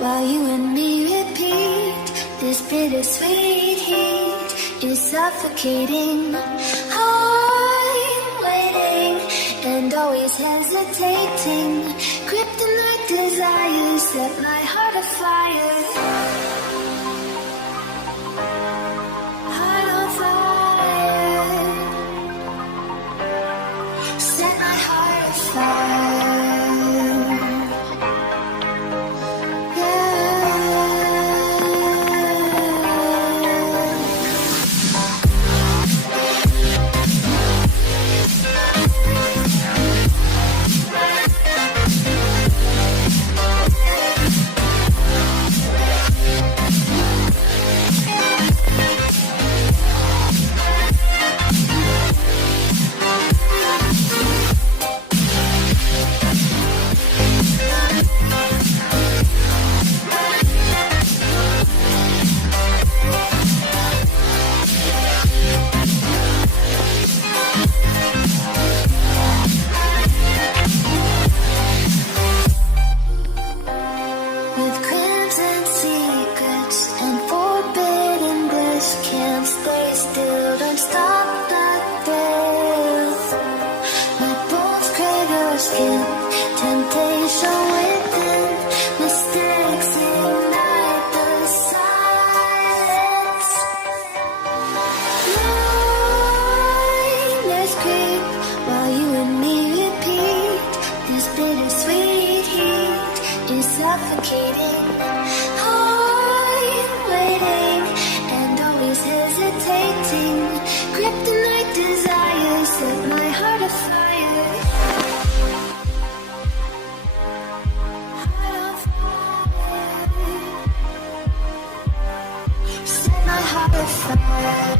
while you and me repeat. This bittersweet heat is suffocating. I'm waiting and always hesitating. Kryptonite desires set my heart afire. Heart on fire. Set my heart afire. With crimson secrets and forbidden bliss, can't stay still, don't stop the thrill. My bones cradle skin, temptation within, mistakes ignite the silence. Nightmares creep while you and me repeat. This bittersweet heat is suffocating. I'm waiting and always hesitating. Kryptonite desires set my heart afire. Heart on fire. Set my heart afire.